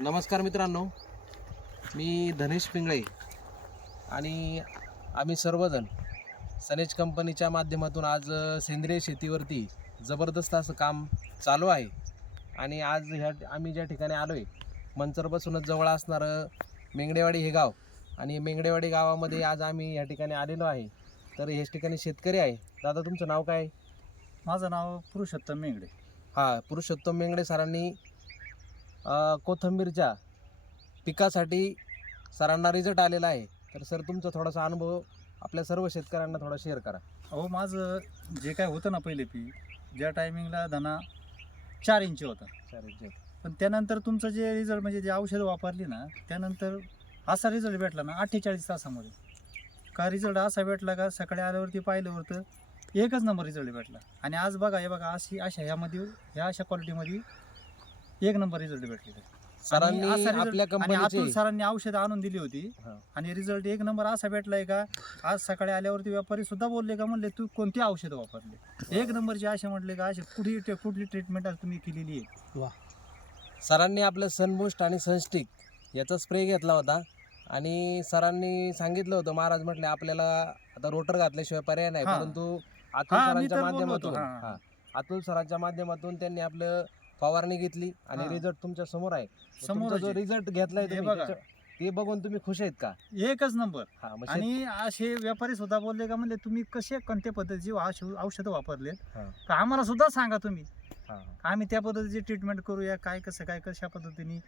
नमस्कार मित्रांनो. मी धनेश पिंगळे आणि आम्ही सर्वजण सनेज कंपनीच्या माध्यमातून आज सेंद्रिय शेतीवरती जबरदस्त असं काम चालू आहे. आणि आज ह्या आम्ही ज्या ठिकाणी आलो आहे मंचरपासूनच जवळ असणारं मेंगडेवाडी हे गाव. आणि मेंगडेवाडी गावामध्ये आज आम्ही या ठिकाणी आलेलो आहे. तर ह्याच ठिकाणी शेतकरी आहे. दादा तुमचं नाव काय? आहे? माझं नाव पुरुषोत्तम मेंगडे. हा पुरुषोत्तम मेंगडे सरांनी कोथिंबीरच्या पिकासाठी सरांना रिझल्ट आलेला आहे. तर सर तुमचा थोडासा अनुभव आपल्या सर्व शेतकऱ्यांना थोडा शेअर करा. अहो माझं जे काय होतं ना पहिले पीक ज्या टायमिंगला धना चार इंची होता. चालेल पण त्यानंतर तुमचं जे रिझल्ट म्हणजे जे औषधं वापरली ना त्यानंतर असा रिझल्ट भेटला ना अठ्ठेचाळीस तासामध्ये. का रिझल्ट असा भेटला का सकाळी आल्यावरती पाहिलं होतं एकच नंबर रिझल्ट भेटला. आणि आज बघा हे बघा अशी अशा ह्यामध्ये ह्या अशा क्वालिटीमध्ये एक नंबर रिझल्ट भेटले सरांनी असा result- आपल्या आणि अतुल कंपनीचे सरांनी औषधं आणून दिली होती. हा. आणि रिझल्ट एक नंबर असा भेटलाय का? आज सकाळी आल्यावरती व्यापारी सुद्धा बोलले का? म्हणले तू कोणती औषधं वापरले? एक नंबरची असे म्हटले का असे कुठली कुठली ट्रीटमेंट आज तुम्ही केलेली आहे? सरांनी आपलं सनबूस्ट आणि सनस्टिक याचा स्प्रे घेतला होता. आणि सरांनी सांगितलं होतं महाराज म्हटले आपल्याला आता रोटर घातल्याशिवाय पर्याय नाही. हा. परंतु अतुल हा, मी सरांच्या तर बोललो होतो, माध्यमातून हा, हा. हा. अतुल सरांच्या माध्यमातून त्यांनी आपलं फवारणी घेतली आणि हा. रिझल्ट तुमच्यासमोर आहे मग समोरच तुमचा जो आहे. रिझल्ट घेतलाय हे तुम्ही बघा. त्याच्या- ते बघून तुम्ही खुश आहेत का एकच नंबर हा मग शेत- आणि असे व्यापारी सुद्धा बोलले का म्हणले तुम्ही कसे कोणत्या पद्धतीची औष- औषधं वापरले हा. का आम्हाला सुद्धा सांगा तुम्ही हा, हा. आम्ही त्या पद्धतीची ट्रीटमेंट करूया काय कसं काय कशा पद्धतीने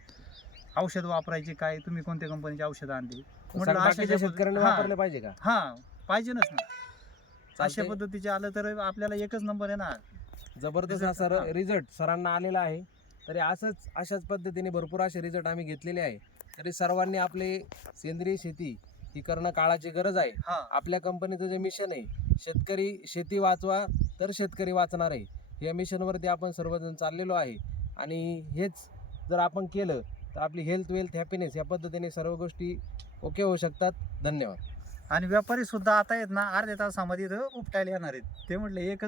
औषध वापरायची काय तुम्ही कोणत्या कंपनीची औषधं आणली म्हटलं सगळ्या अशा बाकीच्या ज्या शेतकऱ्यांनी. वापरले पाहिजे का हा ना अशा चालतंय. पद्धतीचे आलं तर आपल्याला एकच नंबर आहे ना जबरदस्त असा. रिझल्ट सरांना आलेला आहे. तरी असंच अशाच पद्धतीने भरपूर असे रिझल्ट आम्ही घेतलेले आहे. तरी सर्वांनी आपले सेंद्रिय शेती ही करणं काळाची गरज आहे. हा. आपल्या कंपनीचं जे मिशन आहे शेतकरी शेती वाचवा तर शेतकरी वाचणार आहे. या मिशनवरती आपण सर्वजण चाललेलो आहे. आणि हेच जर आपण केलं तर आपली हेल्थ वेल्थ हॅपीनेस या पद्धतीने सर्व गोष्टी ओके होऊ शकतात. धन्यवाद. आणि व्यापारी सुद्धा आता आहेत ना अर्ध्या तासामध्ये इथं उपटायला येणार आहेत. ते म्हटले एकच